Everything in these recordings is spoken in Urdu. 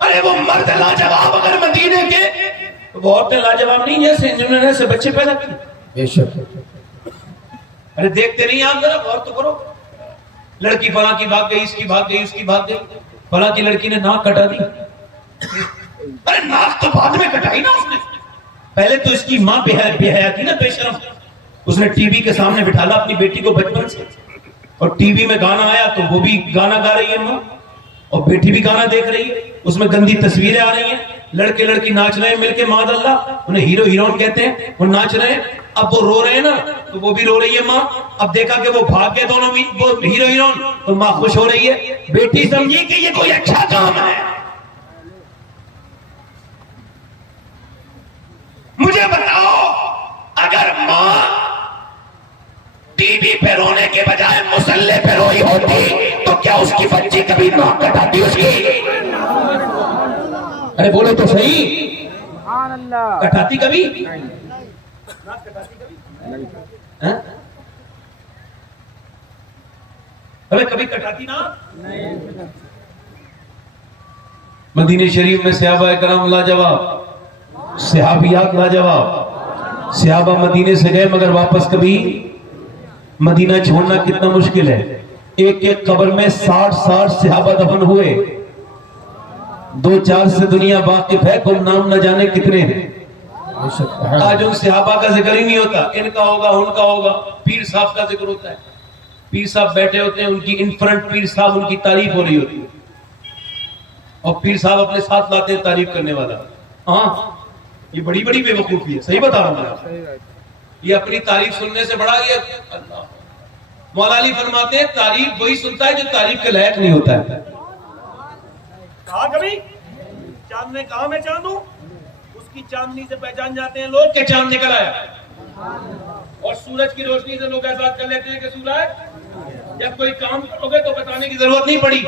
ارے وہ مرد لاجواب اگر مدینے کے، تو وہ عورتیں لاجواب نہیں جیسے جنہوں نے ایسے بچے پیدا کیے؟ بے شک. ارے دیکھتے نہیں آپ ذرا غور تو کرو. لڑکی فلاں کی بھاگ گئی، اس کی بھاگ گئی، اس کی بھاگ گئی، فلاں کی لڑکی نے ناک کٹا دی. ارے ناک تو بعد میں کٹائی نا اس نے، پہلے تو اس کی ماں بے حیا تھی نا، بے شرم. اس نے ٹی وی کے سامنے بٹھالا اپنی بیٹی کو بچپن سے، اور ٹی وی میں گانا آیا تو وہ بھی گانا گا رہی ہے ماں، اور بیٹی بھی گانا دیکھ رہی ہے. اس میں گندی تصویریں آ رہی ہیں، لڑکے لڑکی ناچ رہے ہیں مل کے، معاذ اللہ انہیں ہیرو ہیروئن کہتے ہیں، وہ ناچ رہے ہیں. اب وہ رو رہے ہیں نا تو وہ بھی رو رہی ہے ماں. اب دیکھا کہ وہ بھاگ گئے دونوں وہ ہیرو ہیروئن، تو ماں خوش ہو رہی ہے. بیٹی سمجھی کہ یہ کوئی اچھا کام ہے. مجھے بتاؤ اگر ماں ٹی وی پہ رونے کے بجائے مصلے پہ روئی ہوتی تو کیا اس کی بچی کبھی ناک کٹاتی اس کی؟ ارے بولو تو صحیح، کٹاتی کبھی؟ ارے کبھی کٹاتی نا؟ مدینہ شریف میں صحابہ کرام لاجواب، صحابیات لاجواب. صحابہ مدینے سے گئے مگر واپس کبھی مدینہ چھوڑنا کتنا مشکل ہے. ایک ایک قبر میں 60 صحابہ دفن ہوئے. 2-4 سے دنیا واقف ہے، کوئی نام نہ جانے کتنے ہیں. آج ان صحابہ کا ذکر ہی نہیں ہوتا، ان کا ہوگا ان کا ہوگا. پیر صاحب کا ذکر ہوتا ہے، پیر صاحب بیٹھے ہوتے ہیں، ان کی ان فرنٹ پیر صاحب ان کی تعریف ہو رہی ہوتی ہے، اور پیر صاحب اپنے ساتھ لاتے ہیں تعریف کرنے والا. ہاں یہ بڑی بڑی بے وقوفی ہے، صحیح بتا رہا ہوں. یہ اپنی تعریف سننے سے بڑا یہ اللہ. مولا علی فرماتے ہیں تعریف وہی سنتا ہے جو تعریف کے لائق نہیں ہوتا ہے. کہا کبھی چاند نے کہا میں چاند ہوں، اس کی چاندنی سے پہچان جاتے ہیں لوگ کہ چاند نکل آیا. اور سورج کی روشنی سے لوگ احساس کر لیتے ہیں کہ سورج. جب کوئی کام کرو گے تو بتانے کی ضرورت نہیں پڑی.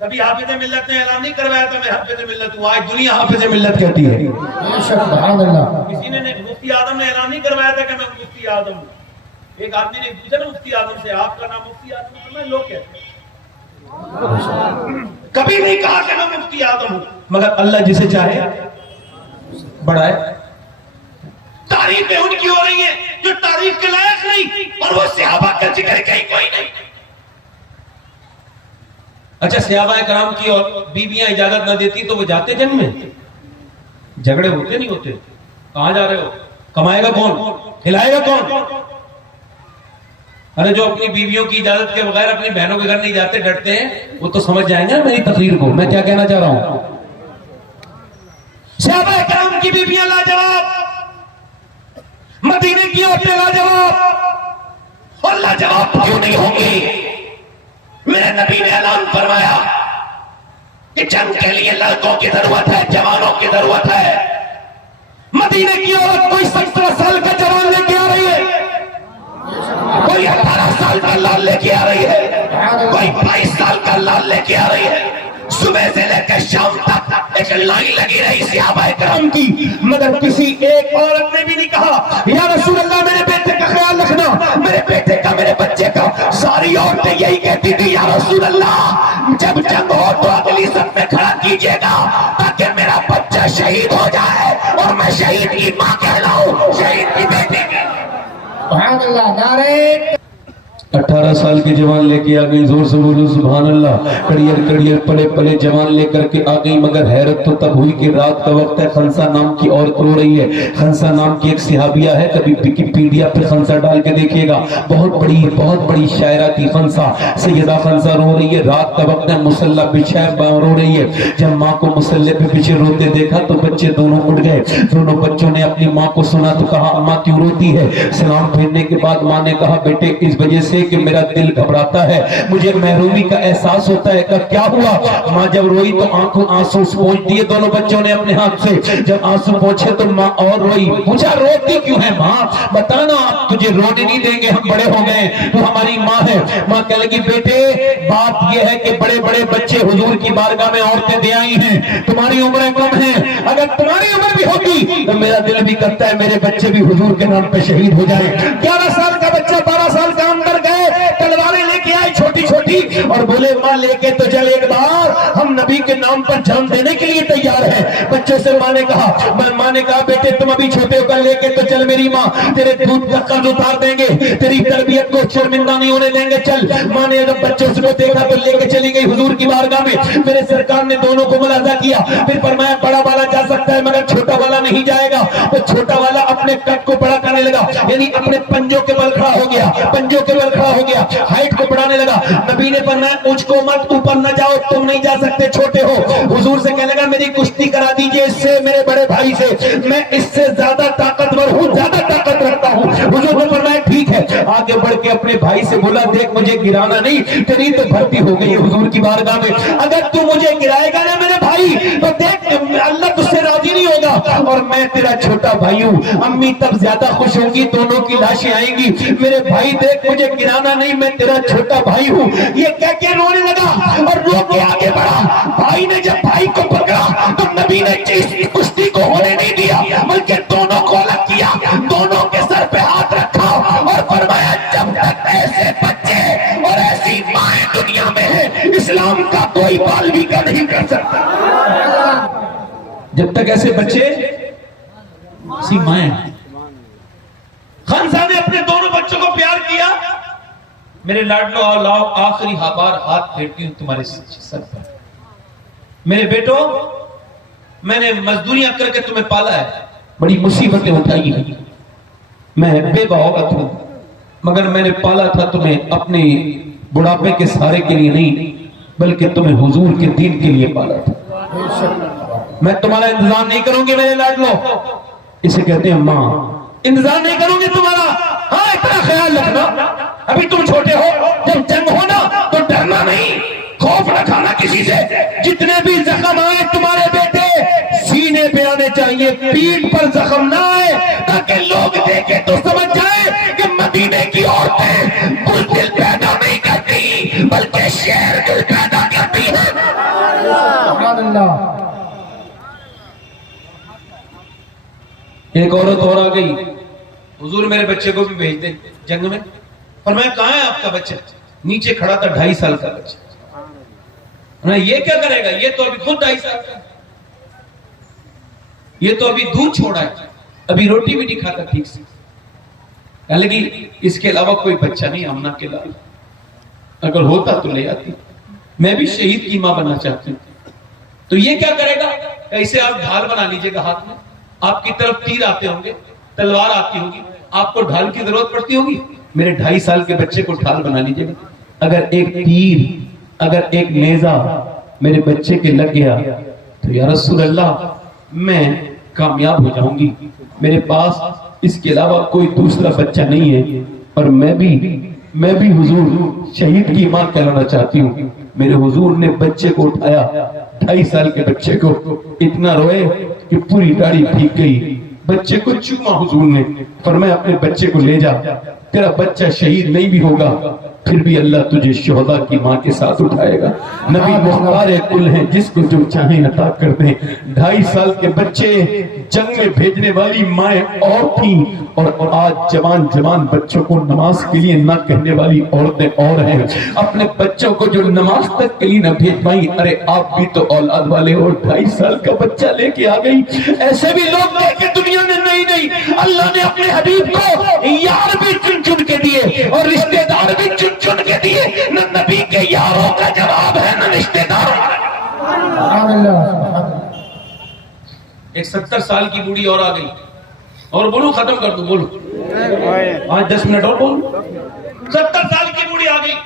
کبھی حافظ ملت نے اعلان نہیں کروایا تھا میں حافظ ملت ہوں، آج دنیا حافظ ملت کہتی ہے. کسی نے مفتی اعظم نے اعلان نہیں کروایا تھا کہ میں مفتی اعظم ہوں. ایک آدمی نے پوچھا نا مفتی اعظم سے آپ کا نام مفتی اعظم ہے؟ میں لوگ کہتے ہیں. کبھی نہیں کہا کہ میں مفتی اعظم ہوں، مگر اللہ جسے چاہے بڑھائے. تعریفیں ان کی ہو رہی ہیں جو تعریف کے لائق نہیں، اور وہ صحابہ کا ذکر کہیں کوئی نہیں. اچھا صحابہ کرام کی اور بیویاں اجازت نہ دیتی تو وہ جاتے جنگ میں؟ جھگڑے ہوتے نہیں ہوتے؟ کہاں جا رہے ہو؟ کمائے گا کون؟ کھلائے گا کون؟ ارے جو اپنی بیویوں کی اجازت کے بغیر اپنی بہنوں کے گھر نہیں جاتے ڈرتے ہیں، وہ تو سمجھ جائیں گے میری تقریر کو میں کیا کہنا چاہ رہا ہوں. صحابہ کرام کی بیویاں لاجواب، مدینے کی عورتیں لاجواب. اور لاجواب کیوں نہیں ہوں گی؟ میرے نبی نے اعلان فرمایا کہ جنگ کے لیے لڑکوں کی ضرورت ہے، جوانوں کی ضرورت ہے. مدینے کی عورت کوئی 17 سال کا جوان لے کے آ رہی ہے، کوئی 18 سال کا لال لے کے آ رہی ہے، کوئی 22 سال کا لال لے کے آ رہی ہے. صبح سے لے کر شام تک ایک لائن لگی رہی صحابہ کرام کی، مگر کسی ایک عورت نے بھی نہیں کہا یا رسول اللہ میرے بیٹے کا خیال رکھنا، میرے بیٹے کا، میرے بچے کا. ساری عورتیں یہی کہتی تھی یا رسول اللہ جب جنگ ہو تو اگلی صف میں کھڑا کیجئے گا تاکہ میرا بچہ شہید ہو جائے اور میں شہید کی ماں کہلاؤں، شہید کی بیٹی کہلاؤں. سبحان اللہ. نعرہ 18 سال کے جوان لے کے آ گئی، زور سے بولو سبحان اللہ. کڑیئر کڑیئر پلے پلے جوان لے کر کے آ گئی، مگر حیرت تو تب ہوئی کہ رات کا وقت ہے. خنسا نام کی عورت رو رہی ہے. خنسا نام کی ایک صحابیہ ہے، کبھی ویکیپیڈیا پہ خنسا ڈال کے دیکھیے گا، بہت بڑی شاعرہ تھی خنسا. سیدہ خنسا رو رہی ہے، رات کا وقت ہے، مصلی بچھائے رو رہی ہے. جب ماں کو مصلی پہ پیچھے روتے دیکھا تو بچے دونوں اٹھ گئے. دونوں بچوں نے اپنی ماں کو سنا تو کہا اماں کیوں روتی ہے؟ سلام پھیرنے کے بعد ماں نے کہا بیٹے اس وجہ سے کہ میرا دل گھبراتا ہے، مجھے محرومی کا احساس ہوتا ہے. کہ کیا ہوا؟ ماں جب روئی تو آنکھوں آنسو پہنچ دیے دونوں بچوں نے اپنے ہاتھ سے. جب آنسو پہنچے تو ماں اور روئی. پوچھا روتی کیوں ہے ماں؟ بتانا، آپ تجھے رونے نہیں دیں گے، ہم بڑے ہو گئے، تو ہماری ماں ہے. ماں کہنے لگی بیٹے بات یہ ہے کہ بڑے بڑے بچے حضور کی بارگاہ میں عورتیں دے آئی ہیں، تمہاری عمریں کم ہیں، اگر تمہاری عمر بھی ہوتی تو میرا دل بھی کرتا ہے میرے بچے بھی حضور کے نام پہ شہید ہو جائیں. 11 سال کا بچہ 12 سال کا اندر گئے، تلواریں لے کے آئی چھوٹی چھوٹی تھی اور بولے ماں لے کے تو چل ایک بار, ہم نبی کے نام پر جان دینے کے لیے تیار ہیں. بچوں سے ماں نے کہا بیٹے تم ابھی چھوٹے ہو کر لے کے تو چل میری ماں, تیرے دودھ کا قرض اتار دیں گے, تیری تربیت کو شرمندہ نہیں ہونے دیں گے, چل. ماں نے جب بچوں کو دیکھا تو لے کے چلی گئی حضور کی بارگاہ میں. میرے سرکار نے دونوں کو ملاحظہ کیا, پھر فرمایا بڑا والا جا سکتا ہے مگر چھوٹا والا نہیں جائے گا. تو چھوٹا والا اپنے قد کو بڑا کرنے لگا, یعنی اپنے پنجوں کے بل کھڑا ہو گیا, ہائٹ کو بڑھانے لگا. نبی نے فرمایا مجھ کو مت, اوپر نہ جاؤ, تم نہیں جا سکتے, چھوٹے ہو. حضور سے کہنے لگا میری کشتی کرا دیجئے اس سے, میرے بڑے بھائی سے, میں اس سے زیادہ طاقتور ہوں, زیادہ طاقت رکھتا ہوں. حضور نے فرمایا ٹھیک ہے. آگے بڑھ کے اپنے بھائی سے بولا دیکھ مجھے گرانا نہیں, تیری تو بھرتی ہو گئی حضور کی بارگاہ میں, اگر تو مجھے گرائے گا نا میرے بھائی تو دیکھ اللہ تجھ سے راضی نہیں ہوگا, اور میں تیرا چھوٹا بھائی ہوں. امی تب زیادہ خوش ہوں گی, دونوں کی لاشیں آئیں گی. میرے بھائی دیکھ مجھے گرانا نہیں, میں تیرا چھوٹا بھائی ہوں. یہ کہہ کے رونے لگا اور رو کے آگے بڑھا. بھائی نے جب بھائی کو پکڑا تو نبی نے کشتی کو ہونے نہیں دیا, بلکہ دونوں کو الگ کیا, دونوں کے سر پہ ہاتھ رکھا اور فرمایا جب تک ایسے بچے اور ایسی مائیں دنیا میں ہیں, اسلام کا کوئی بال بھی کا نہیں کر سکتا. جب تک ایسے بچے ایسی مائیں. خنسا نے اپنے دونوں بچوں کو پیار کیا. میرے لاڈلو اور لاؤ آخری بار ہاتھ پھیرتی ہوں تمہارے سر پر. میرے بیٹو میں نے مزدوریاں کر کے تمہیں پالا ہے, بڑی مصیبتیں اٹھائی ہیں, میں بیوہ عورت ہوں, مگر میں نے پالا تھا تمہیں اپنے بڑھاپے کے سہارے کے لیے نہیں, بلکہ تمہیں حضور کے دین کے لیے پالا تھا. میں تمہارا انتظام نہیں کروں گی میرے لاڈلو, اسے کہتے ہیں ماں, انتظام نہیں کروں گی تمہارا. ہاں اتنا خیال رکھنا, ابھی تم چھوٹے ہو, جب جنگ ہو نا تو ڈرنا نہیں, خوف نہ کھانا کسی سے. جتنے بھی زخم آئے تمہارے بیٹے سینے پہ آنے چاہیے, پیٹھ پر زخم نہ آئے, تاکہ لوگ دیکھیں تو سمجھ جائیں کہ مدینے کی عورتیں بزدل پیدا نہیں کرتی بلکہ شیر دل پیدا کرتی ہیں. سبحان اللہ. ایک عورت اور آ گئی, حضور میرے بچے کو بھی بھیج دیں جنگ میں. فرمایا کہاں ہے آپ کا بچہ؟ نیچے کھڑا تھا 2.5 سال کا بچہ. یہ کیا کرے گا, یہ تو ابھی خود 2.5 سال کا, یہ تو ابھی دودھ چھوڑا ہے, ابھی روٹی بھی نہیں کھاتا ٹھیک سے. حالانکہ اس کے علاوہ کوئی بچہ نہیں آمنہ کے علاوہ, اگر ہوتا تو لے آتی. میں بھی شہید کی ماں بننا چاہتی ہوں. تو یہ کیا کرے گا, ایسے آپ ڈھال بنا لیجئے گا ہاتھ میں, آپ کی طرف تیر آتے ہوں گے, تلوار آتی ہوگی, آپ کو ڈھال کی ضرورت پڑتی ہوگی, میرے 2.5 سال کے بچے کو ڈھال بنا لیجئے گا. اگر ایک تیر, اگر ایک نیزہ میرے بچے کے لگ گیا تو یا رسول اللہ میں کامیاب ہو جاؤں گی. میرے پاس اس کے علاوہ کوئی دوسرا بچہ نہیں ہے, اور میں بھی حضور شہید کی ماں کہلانا چاہتی ہوں. میرے حضور نے بچے کو اٹھایا, 2.5 سال کے بچے کو, اتنا روئے کہ پوری داڑھی بھیگ گئی. بچے کو چوما حضور نے, فرمایا اپنے بچے کو لے جا, تیرا بچہ شہید نہیں بھی ہوگا پھر بھی اللہ تجھے شہداء کی ماں کے ساتھ اٹھائے گا. نبی مختار کل ہیں, جس کو جو چاہیں عطا کرتے ہیں. 2.5 سال کے بچے جنگ میں بھیجنے والی مائیں اور تھیں, اور آج جوان بچوں کو نماز کے لیے نہ کہنے والی عورتیں اور ہیں. اپنے بچوں کو جو نماز تک کے لیے نہ بھیج پائیں, ارے آپ بھی تو اولاد والے ہو, 2.5 سال کا بچہ لے کے آ گئی. ایسے بھی لوگ دیکھے دنیا نے, نہیں, اللہ نے اپنے حبیب کو یار بھی چن کے دیے اور رشتہ دار بھی چن کے دیے. نہ نبی کے یاروں کا جواب ہے نہ رشتہ داروں کا. سبحان اللہ. ایک 70 سال کی بوڑھی اور آ گئی, اور بولو ختم کر دو, بولو 5-10 منٹ اور بولو. 70 سال کی بوڑھی آ گئی,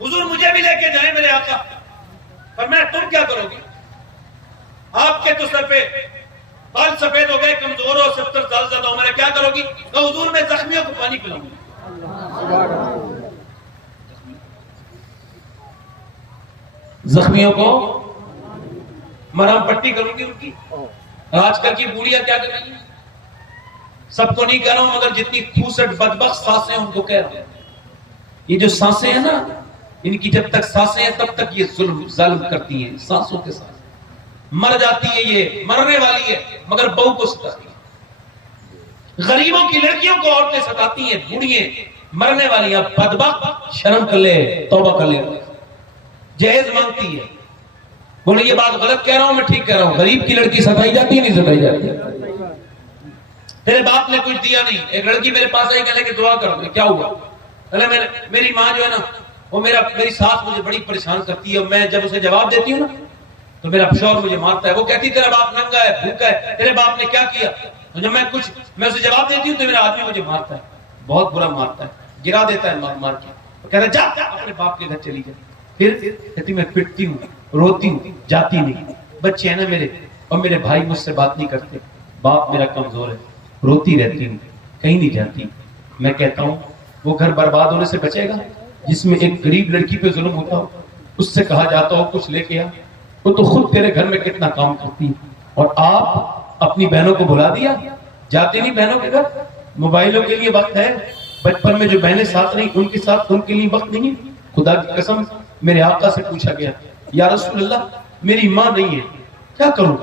حضور مجھے بھی لے کے جائیں میرے آقا. فرمایا تم کیا کرو گے, آپ کے تو سر پہ بال سفید ہو گئے, کمزور ہو, 70 سال زیادہ ہو, میں کیا کرو گی؟ تو حضور میں زخمیوں کو پانی پلاؤں گی. زخمیوں کو مرہم پٹی کروں گی ان کی. آج کل کی بوڑھیاں کیا کر رہی ہیں, سب کو نہیں کہہ رہا ہوں مگر جتنی خوسٹ بدبخت سانسیں ان کو کہہ رہا ہوں. یہ جو سانسیں ہیں نا, ان کی جب تک سانسیں ہیں تب تک یہ ظلم کرتی ہیں سانسوں کے ساتھ. مر جاتی ہے, یہ مرنے والی ہے مگر بہو کو ستاتی ہے. غریبوں کی لڑکیوں کو عورتیں ستاتی ہیں, بوڑھیے مرنے والی ہیں. بدبخت, شرم کر لے, توبہ کر لے. جہیز مانگتی ہے. بولے یہ بات غلط کہہ رہا ہوں, میں ٹھیک کہہ رہا ہوں. غریب کی لڑکی ستائی جاتی ہے نہیں ستائی جاتی؟ تیرے باپ نے کچھ دیا نہیں. ایک لڑکی میرے پاس آئی, کہنے کہ دعا کر دو. کیا ہوا؟ میری ماں جو ہے نا, وہ میری ساس مجھے بڑی پریشان کرتی ہے. میں جب اسے جواب دیتی ہوں نا تو میرا شوہر مجھے مارتا ہے. وہ کہتی تیرا باپ ننگا ہے, بھوکا ہے, تیرے باپ نے کیا کیا؟ تو جب میں اسے جواب دیتی ہوں تو میرا آدمی مجھے مارتا ہے, بہت برا مارتا ہے, گرا دیتا ہے مار مار کے. کہتا ہے جا اپنے باپ کے گھر چلی جا. پھر کہتی میں پٹتی ہوں, روتی ہوں, جاتی نہیں. بچے ہیں نا میرے, اور میرے بھائی مجھ سے بات نہیں کرتے. باپ میرا کمزور ہے, روتی رہتی ہوں, کہیں نہیں جاتی. میں کہتا ہوں وہ گھر برباد ہونے سے بچے گا جس میں ایک غریب لڑکی پہ ظلم ہوتا ہو, اس سے کہا جاتا ہو کچھ لے کے آ. وہ تو خود تیرے گھر میں کتنا کام کرتی ہے, اور آپ اپنی بہنوں کو بلا دیا, جاتے نہیں بہنوں کے گھر. موبائلوں کے لیے وقت ہے, بچپن میں جو بہنیں ساتھ رہی ان کے ساتھ ان کے لیے وقت نہیں ہے. خدا کی قسم میرے آقا سے پوچھا گیا یا رسول اللہ میری ماں نہیں ہے, کیا کروں؟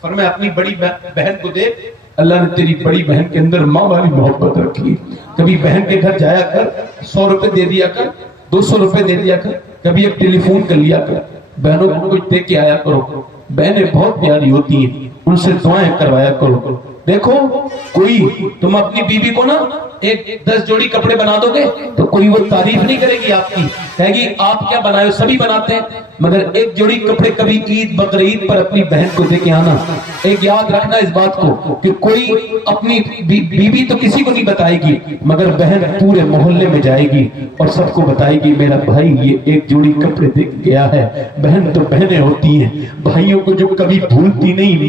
فرمایا اپنی بڑی بہن کو دیکھ, اللہ نے تیری بڑی بہن کے اندر ماں والی محبت رکھی. کبھی بہن کے گھر جایا کر, 100 روپے دے دیا کر, 200 روپے دے دیا کر, کبھی ایک ٹیلی فون کر لیا کر, بہنوں کو کچھ دے کے آیا کرو. بہنیں بہت پیاری ہوتی ہیں, ان سے دعائیں کروایا کرو. دیکھو کوئی تم اپنی بیوی کو نا ایک 10 جوڑی کپڑے بنا دو گے تو کوئی وہ تعریف نہیں کرے گی آپ کی, کہے گی آپ کیا بنائے ہو, سبھی بناتے ہیں, مگر ایک جوڑی کپڑے کبھی عید بقرعید پر اپنی بہن کو دے کے آنا. ایک یاد رکھنا اس بات کو کہ کوئی اپنی بیوی تو کسی کو نہیں بتائے گی, مگر بہن پورے محلے میں جائے گی اور سب کو بتائے گی میرا بھائی یہ ایک جوڑی کپڑے دے کے گیا ہے. بہن تو بہنیں ہوتی ہیں, بھائیوں کو جو کبھی بھولتی نہیں,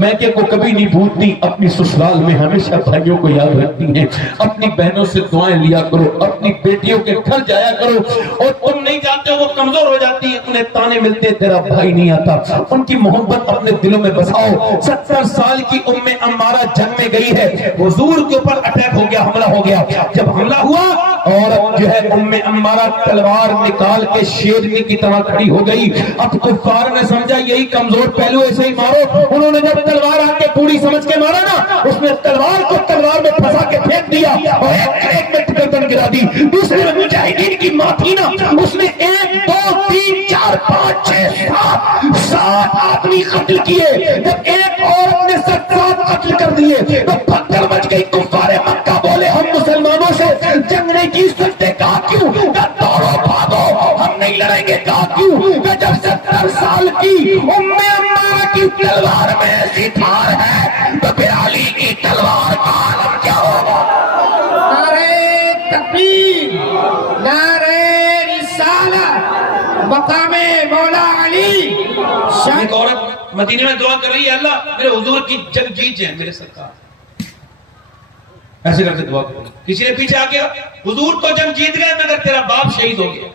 میکے کو کبھی نہیں بھولتی, اپنی سسرال میں ہمیشہ بھائیوں کو یاد رکھتی ہیں. اپنی بہنوں سے دعائیں لیا کرو, اپنی بیٹیوں کے گھر جایا کرو. اور تم نہیں جاتے ہو, وہ کمزور ہو جاتی ہے, انہیں تانے ملتے تیرا بھائی نہیں آتا. ان کی محبت اپنے دلوں میں بساؤ. 70 سال کی ام عمارہ جنگ میں گئی ہے, حضور کے اوپر اٹیک ہو گیا, حملہ ہو گیا. جب حملہ ہوا اور جو ہے ام عمارہ تلوار نکال کے شیرنی کی طرح کھڑی ہو گئی. اب کفار نے سمجھا یہی کمزور پہلو ایسے ہی مارو. انہوں نے جب تلوار آ کے پوری سمجھ کے مارا نا, اس نے تلوار کو تلوار میں پھنسا کے پھینک دیا اور ایک میں ٹکر گرا دی. دوسرے میں مجاہدین کی ماں تھی نا, اس نے 1 2 3 4 5 6 7 آدمی قتل کیے. جب ایک عورت نے 7 قتل کر دیے تو پتھر مچ گئی. کفار مکہ بولے ہم مسلمانوں سے جنگ نہیں کی سکتے. کہا کیوں؟ کہ دوڑو بھاگو, ہم نہیں لڑیں گے. کہا کیوں؟ کہ جب 70 سال کی ام عمارہ کی تلوار میں ایسی دھار ہے تو پھر علی کی تلوار کا عالم کیا ہوگا. نعرہ تکبیر, نعرہ رسالت, مقام مولا علی. ایک عورت مدینے میں دعا کر رہی ہے, اللہ میرے حضور کی جنگ جیت جائے میرے سرکار. ایسے کر کے دعا کر رہی. کسی نے پیچھے آ گیا, حضور تو جنگ جیت گئے مگر تیرا باپ شہید ہو گیا.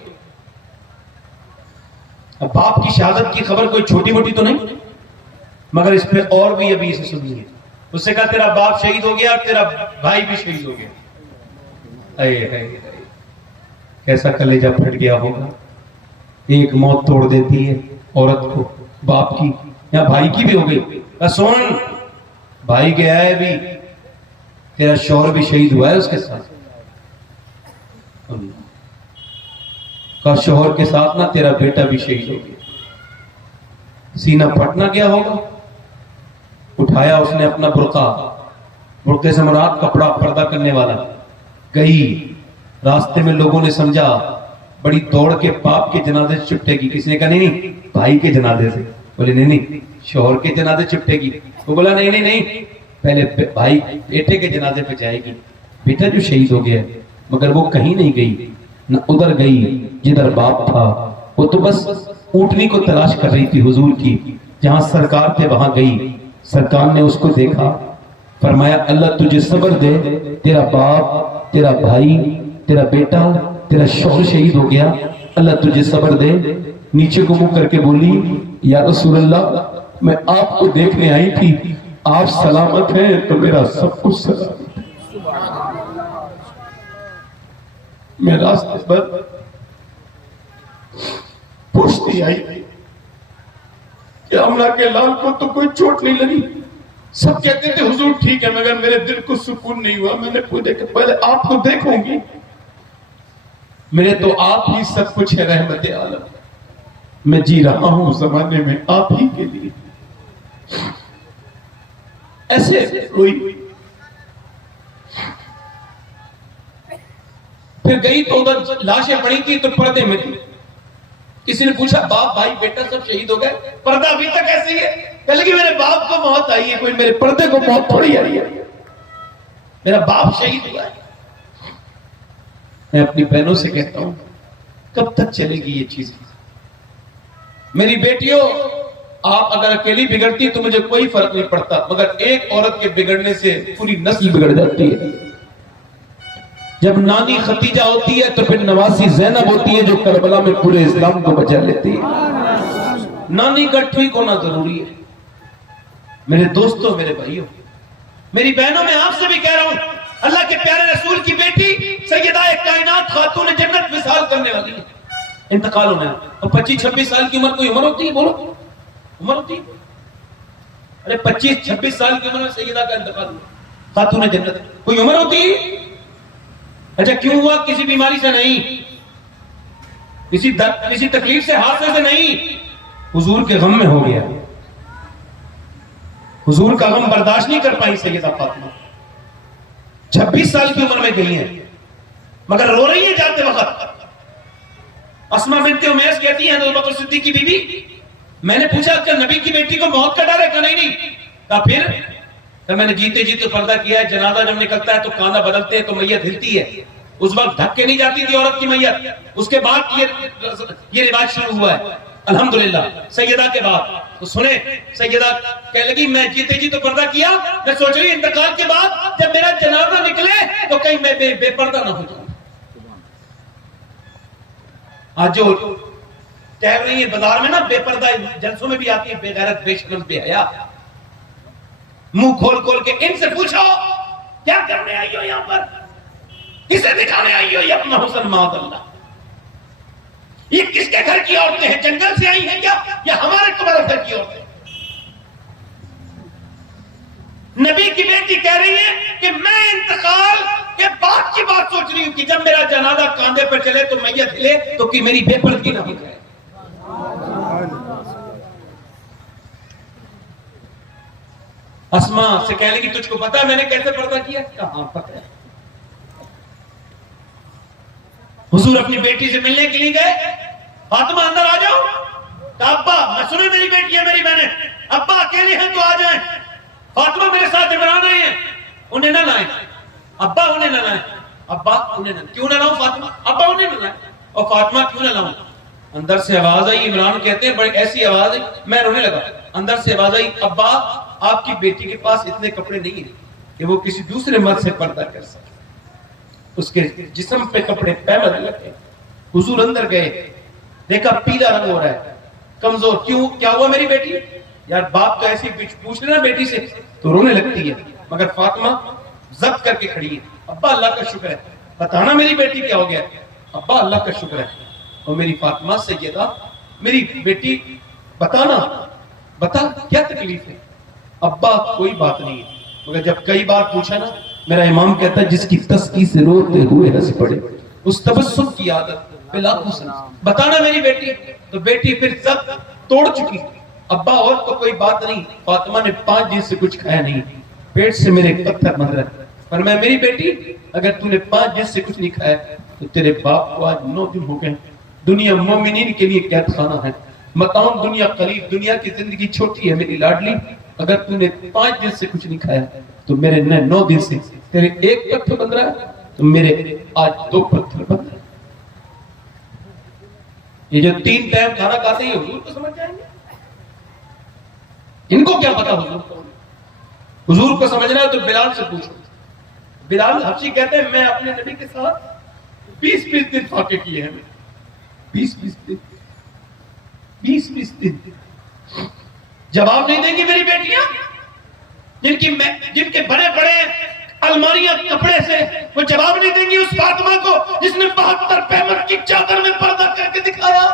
اب باپ کی شہادت کی خبر کوئی چھوٹی موٹی تو نہیں, مگر اس پہ اور بھی ابھی اسے سنی ہے. اس سے کہا تیرا باپ شہید ہو گیا, تیرا بھائی بھی شہید ہو گیا. کیسا کلیجہ پھٹ گیا ہوگا. ایک موت توڑ دیتی ہے عورت کو, باپ کی یا بھائی کی بھی ہو گئی. سن بھائی گیا ہے بھی, تیرا شوہر بھی شہید ہوا ہے اس کے ساتھ. کا شوہر کے ساتھ نہ تیرا بیٹا بھی شہید ہو گیا. سینہ پھٹنا کیا ہوگا. اٹھایا اس نے اپنا برقع, برقعے سے مراد کپڑا پردہ کرنے والا. گئی راستے میں لوگوں نے سمجھا بڑی دوڑ کے باپ کے جنازے سے چپٹے گی. کسی نے کہا نہیں بھائی کے جنازے سے. بولے نہیں شوہر کے جنازے چپٹے گی. وہ بولا نہیں پہلے بھائی بیٹے کے جنازے پہ جائے گی. بیٹا جو شہید ہو گیا, مگر وہ کہیں نہیں گئی, نہ ادھر گئی جدھر باپ تھا. وہ تو بس اونٹنی کو تلاش کر رہی تھی حضور کی, جہاں سرکار تھے وہاں گئی. سرکار نے اس کو دیکھا, فرمایا اللہ تجھے صبر دے, تیرا باپ, تیرا بھائی, تیرا بیٹا, تیرا شوہر شہید ہو گیا, اللہ تجھے صبر دے. نیچے کو منہ کر کے بولی یا رسول اللہ میں آپ کو دیکھنے آئی تھی, آپ سلامت ہیں تو میرا سب کچھ سلامت ہے. میں راستے پر پوچھتی آئی کہ امنا کے لال کو تو کوئی چوٹ نہیں لگی. سب کہتے تھے حضور ٹھیک ہے, مگر میرے دل کو سکون نہیں ہوا. میں نے کوئی دیکھا, پہلے آپ کو دیکھوں گی, میرے تو آپ ہی سب کچھ ہے رحمت عالم. میں جی رہا ہوں زمانے میں آپ ہی کے لیے. ایسے روئی. پھر گئی تو ادھر لاشیں پڑی تھی تو پردے میں تھی. کسی نے پوچھا باپ بھائی بیٹا سب شہید ہو گئے, پردہ ابھی تک ایسے ہی ہے. کہ لگی میرے باپ کو موت آئی ہے, کوئی میرے پردے کو موت تھوڑی آئی ہے, میرا باپ شہید ہوا ہے. میں اپنی بہنوں سے کہتا ہوں کب تک چلے گی یہ چیز؟ میری بیٹیوں, آپ اگر اکیلی بگڑتی تو مجھے کوئی فرق نہیں پڑتا, مگر ایک عورت کے بگڑنے سے پوری نسل بگڑ جاتی ہے. جب نانی ختیجہ ہوتی ہے تو پھر نواسی زینب ہوتی ہے جو کربلا میں پورے اسلام کو بچا لیتی ہے. نانی کا ٹھیک ہونا ضروری ہے. میرے دوستوں, میرے بھائیوں, میری بہنوں, میں آپ سے بھی کہہ رہا ہوں, اللہ کے پیارے رسول کی بیٹی سیدہ کائنات خاتون جنت وصال کرنے والی ہے, انتقال ہونے والا. اور 25-26 سال کی عمر کوئی عمر ہوتی ہے؟ بولو, عمر ہوتی ہے؟ ارے 25-26 سال کی عمر میں سیدہ کا انتقال ہوا, خاتون جنت, کوئی عمر ہوتی ہے؟ اچھا کیوں ہوا؟ کسی بیماری سے نہیں, کسی تکلیف سے, حادثے سے نہیں, حضور کے غم میں ہو گیا. حضور کا غم برداشت نہیں کر پائی سیدہ فاطمہ. 26 سال کی عمر میں گئی ہیں مگر رو رہی ہیں جاتے وقت. اسماء بنت امیس کہتی ہیں ابو بکر صدیق کی بیوی, میں نے پوچھا کہ نبی کی بیٹی کو موت کا ڈر ہے؟ کہ نہیں. کہا پھر میں نے جیتے جیتے پردہ کیا ہے, جنازہ جب نکلتا ہے تو کاندھا بدلتے ہیں تو میت ہلتی ہے. اس وقت ڈھک کے نہیں جاتی تھی عورت کی میت. اس کے بعد یہ رواج شروع ہوا ہے الحمدللہ سیدہ کے بعد. تو سنیں, سیدہ کہنے لگی میں جیتے جی تو پردہ کیا, میں سوچ رہی انتقال کے بعد جب میرا جنازہ نکلے تو کہیں میں بے پردہ نہ ہو جاؤں. آج جو ٹہل رہی ہے بازار میں نا بے پردہ, جلسوں میں بھی آتی ہے بے غیرت, بے شرم, بے حیا, منہ کھول کھول کے. ان سے پوچھو کیا کرنے آئی ہو یہاں پر, کسے دکھانے آئی ہو یہ اپنا حسن؟ معاذ اللہ, یہ کس کے گھر کی عورتیں ہیں؟ جنگل سے آئی ہیں کیا یا ہمارے تمہارے گھر کی عورتیں؟ نبی کی بیٹی کہہ رہی ہے کہ میں انتقال کے بعد کی بات سوچ رہی ہوں کہ جب میرا جنازہ کاندھے پر چلے تو میت ہلے تو کہ میری بے پردگی نہ ہو جائے. اسماء سے کہنے لگی تجھ کو پتا ہے میں نے کیسے پردہ کیا؟ کہاں پتہ ہے. حضور اپنی بیٹی سے ملنے کے لیے گئے, فاطمہ اندر آ جاؤ. ابا میں سنیں میری بیٹی ہے, میری بہنیں, ابا اکیلے ہیں تو آ جائیں. فاطمہ میرے ساتھ عمران رہے ہیں, انہیں نہ لائیں. ابا انہیں نہ لائیں, ابا انہیں نہ, کیوں نہ لاؤں فاطمہ؟ ابا انہیں نہ لائیں. اور فاطمہ کیوں نہ لاؤں؟ اندر سے آواز آئی, عمران کہتے ہیں بڑی ایسی آواز ہے میں رونے لگا. اندر سے آواز آئی, ابا آپ کی بیٹی کے پاس اتنے کپڑے نہیں ہیں کہ وہ کسی دوسرے مرد سے پردہ کر سکے, اس کے جسم پہ کپڑے پہن لگے. حضور اندر گئے, دیکھا پیلا رنگ ہو رہا ہے, کمزور. کیوں, کیا ہوا میری بیٹی؟ یار باپ تو ایسی پوچھ لینا بیٹی سے تو رونے لگتی ہے, مگر فاطمہ ضبط کر کے کھڑی ہے. ابا اللہ کا شکر ہے, بتانا میری بیٹی کیا ہو گیا؟ ابا اللہ کا شکر ہے. اور میری فاطمہ سیدہ, میری بیٹی بتانا, بتا کیا تکلیف ہے؟ ابا کوئی بات نہیں ہے, مگر جب کئی بار پوچھا نا, میرا امام کہتا ہے جس کی تسکی سے روتے ہوئے ہنس پڑے اس تبسم کی عادت بلا حسن. بتانا میری بیٹی. تو بیٹی پھر سب توڑ چکی. ابا اور تو کوئی بات نہیں, فاطمہ نے 5 دن سے کچھ کھایا نہیں, پیٹ سے میرے پتھر مر رہے. پر میں میری بیٹی اگر تو نے 5 دن سے کچھ نہیں کھایا تو تیرے باپ کو آج 9 دن ہو گئے. دنیا مومنین کے لیے قید خانہ ہے, متاؤں دنیا قریب, دنیا کی زندگی چھوٹی ہے میری لاڈلی. اگر تو نے 5 دن سے کچھ نہیں کھایا تو میرے 9 دن سے تیرے 1 پتھر بن رہا ہے تو میرے آج 2 پتھر بن رہے ہیں. یہ جو 3 ٹائم کھانا کھاتے ہیں حضور کو سمجھ جائیں گے, ان کو کیا پتا حضور کو؟ حضور کو سمجھنا ہے تو بلال سے پوچھو. بلال حبشی کہتے ہیں میں اپنے نبی کے ساتھ 20-20 دن فاقے کیے ہیں, 20-20 دن, 20-20 دن. جواب نہیں دیں گی میری بیٹیاں جن کے بڑے بڑے الماریاں کپڑے سے, وہ جواب نہیں دیں گی اس فاطمہ کو جس نے 72 پیمر کی چادر میں پردہ کر کے دکھایا.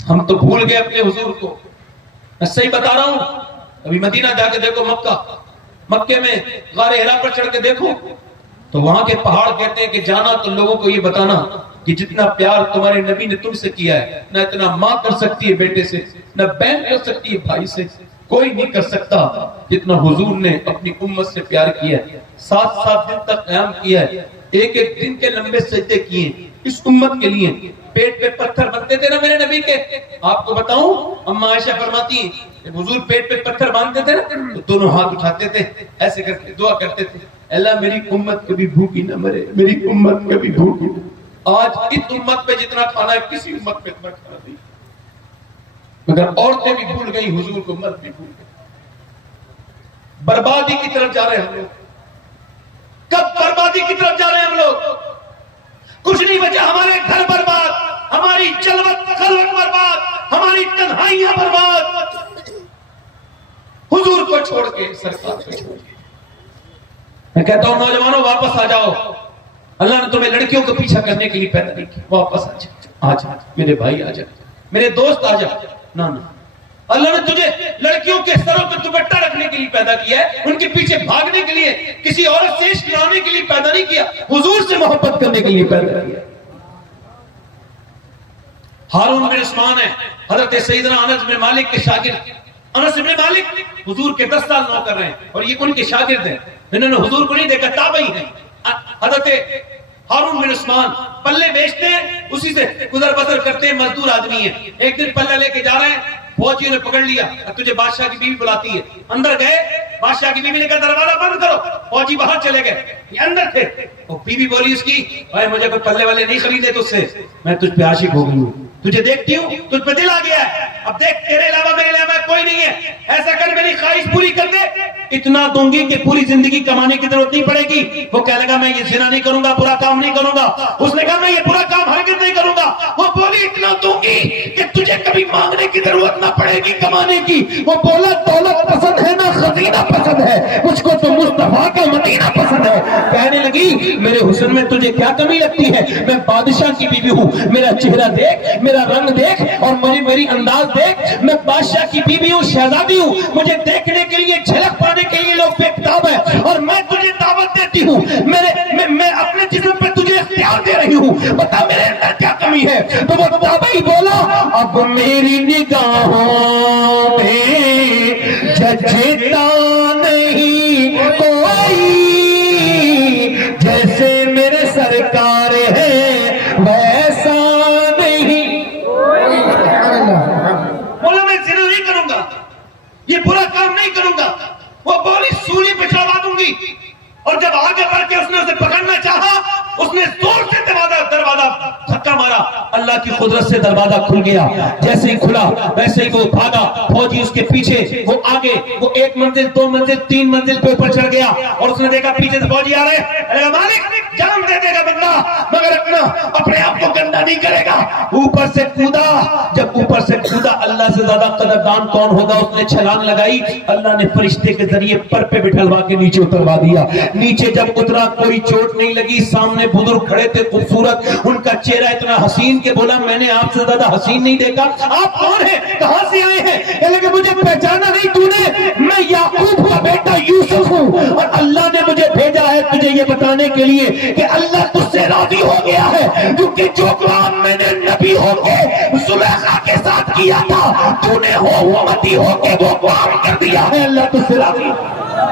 ہم تو بھول گئے اپنے حضور کو. میں صحیح بتا رہا ہوں, ابھی مدینہ جا کے دیکھو, مکے میں غار ہرا پر چڑھ کے دیکھو, تو وہاں کے پہاڑ کہتے ہیں کہ جانا تو لوگوں کو یہ بتانا کہ جتنا پیار تمہارے نبی نے تم سے کیا ہے نہ اتنا ماں کر سکتی ہے بیٹے سے، نہ بہن کر سکتی ہے بھائی سے، کوئی نہیں کر سکتا جتنا حضور نے اپنی امت سے پیار کیا ہے۔ 7 دن تک قیام کیا ہے، ایک دن کے لمبے سجدے کیے اس امت کے لیے۔ پیٹ پہ پتھر بنتے تھے نا میرے نبی کے، آپ کو بتاؤں اما عائشہ فرماتی ہیں کہ حضور پیٹ پہ پتھر باندھتے تھے نا تو دونوں ہاتھ اٹھاتے تھے، ایسے کر کے دعا کرتے تھے، اللہ میری امت کبھی بھوکی نہ مرے، میری امت کبھی بھوکی نہ۔ آج اس امت پہ جتنا کھانا ہے کسی امت پہ اتنا کھانا نہیں، مگر عورتیں بھی بھول گئی، حضور کو مرد بھی بھول گئی۔ بربادی کی طرف جا رہے ہیں ہم لوگ، کب بربادی کی طرف جا رہے ہیں ہم لوگ؟ کچھ نہیں بچا، ہمارے گھر برباد، ہماری جلوت خلوت برباد، ہماری تنہائیاں برباد، حضور کو چھوڑ کے، سرکار کو چھوڑ کے۔ میں کہتا ہوں نوجوانوں واپس آ جاؤ، اللہ نے تمہیں لڑکیوں کو پیچھا کرنے کے لیے پیدا نہیں کیا، واپس آ جاؤ، آ جاؤ میرے بھائی، آ جاؤ میرے دوست، آ جاؤ۔ نہ اللہ نے تجھے لڑکیوں کے سروں پہ دوپٹہ رکھنے کے لیے پیدا کیا ہے، ان کے پیچھے بھاگنے کے لیے، کسی عورت سے عشق لانے کے لیے پیدا نہیں کیا، حضور سے محبت کرنے کے لیے پیدا کیا۔ ہارون بن عثمان ہے حضرت سیدنا انس بن مالک کے شاگرد۔ انس بن مالک حضور کے 10 سال نوکر رہے ہیں اور یہ ان کے شاگرد ہیں، انہوں نے حضور کو نہیں دیکھا، تابعی ہیں۔ حضرت ہارون بن عثمان پلے بیچتے ہیں، اسی سے گزر بسر کرتے ہیں، مزدور آدمی ہیں۔ ایک دن پلہ لے کے جا رہے ہیں، فوجیوں نے پکڑ لیا، تجھے بادشاہ کی بیوی بلاتی ہے۔ اندر گئے، بادشاہ کی بیوی نے کہا دروازہ بند کرو، فوجی باہر چلے گئے، یہ اندر تھے۔ وہ بیوی بولی اس کی، بھائی مجھے کوئی پلے والے نہیں خریدے تجھ سے، میں تجھ پہ عاشق ہو گئی ہوں، تجھے دیکھتی ہوں تجھ پہ دل آ گیا ہے، اب دیکھ تیرے علاوہ میرے علاوہ کوئی نہیں ہے، ایسا کر میری خواہش پوری کر دے، اتنا دوں گی کہ پوری زندگی کمانے کی ضرورت نہیں پڑے گی۔ وہ کہنے لگا میں یہ زنا نہیں کروں گا، برا کام نہیں کروں گا۔ اس نے کہا میں یہ برا کام ہرگز نہیں کروں گا۔ وہ بولی اتنا دوں گی کہ تجھے کبھی مانگنے کی ضرورت نہ پڑے گی کمانے کی۔ وہ بولا دولت پسند ہے نہ خزینہ پسند ہے، مجھ کو تو مصطفیٰ کا مدینہ پسند ہے۔ کہنے لگی میرے حسن میں تجھے کیا کمی لگتی ہے، میں بادشاہ کی بیوی ہوں، میرا چہرہ دیکھ، میرا رنگ دیکھ اور میری انداز دیکھ، میں بادشاہ کی بیوی ہوں، شہزادی ہوں، مجھے دیکھنے کے لیے، جھلک پانے کے لیے لوگ بے تاب ہیں، اور میں تجھے دعوت دیتی ہوں، میں اپنے جسم پہ تجھے اختیار دے رہی ہوں، بتا میرے اندر کیا کمی ہے۔ تو وہ تابعی بولا اب میری نگاہوں میں جھجھتا نہیں کوئی، جیسے میرے سرکار ہے ویسا نہیں۔ بولا میں زنا نہیں کروں گا، یہ برا کام نہیں کروں گا۔ وہ بولی سولی پہ چڑھوا دوں گی، اور جب آگے بڑھ کے اس نے اسے پکڑنا چاہا، اس نے زور سے دروازہ دھکا مارا، اللہ کی قدرت سے دروازہ کھل گیا۔ جیسے ہی کھلا ویسے ہی وہ بھاگا، فوجی اس کے پیچھے، وہ آگے، وہ 1 منزل 2 منزل 3 منزل پہ اوپر چڑھ گیا، اور اس نے دیکھا پیچھے سے فوجی آ رہے، مالک جان دے دے گا بندہ مگر اپنے آپ کو گندا نہیں کرے گا۔ اوپر سے کودا، جب اوپر سے کودا، اللہ سے زیادہ قدردان کون ہوگا، اس نے چھلانگ لگائی، اللہ نے فرشتے کے ذریعے پر پہ بٹھلوا کے نیچے اتروا دیا۔ نیچے جب اترا کوئی چوٹ نہیں لگی، سامنے بزرگ کھڑے تھے خوبصورت، ان کا چہرہ اتنا حسین کہ بولا میں نے آپ سے زیادہ حسین نہیں دیکھا، آپ کون ہیں، کہاں سے آئے ہیں؟ کہنے لگے مجھے پہچانا نہیں تو نے، میں یعقوب کا بیٹا یوسف ہوں، اور اللہ نے مجھے بھیجا ہے تجھے یہ بتانے کے لیے کہ اللہ تجھ سے راضی ہو گیا ہے، کیونکہ جو کام میں نے نبی ہو کے زلیخا کے ساتھ کیا تھا تو نے امتی ہو کے وہ کام کر دیا ہے، اللہ تجھ سے راضی ہے۔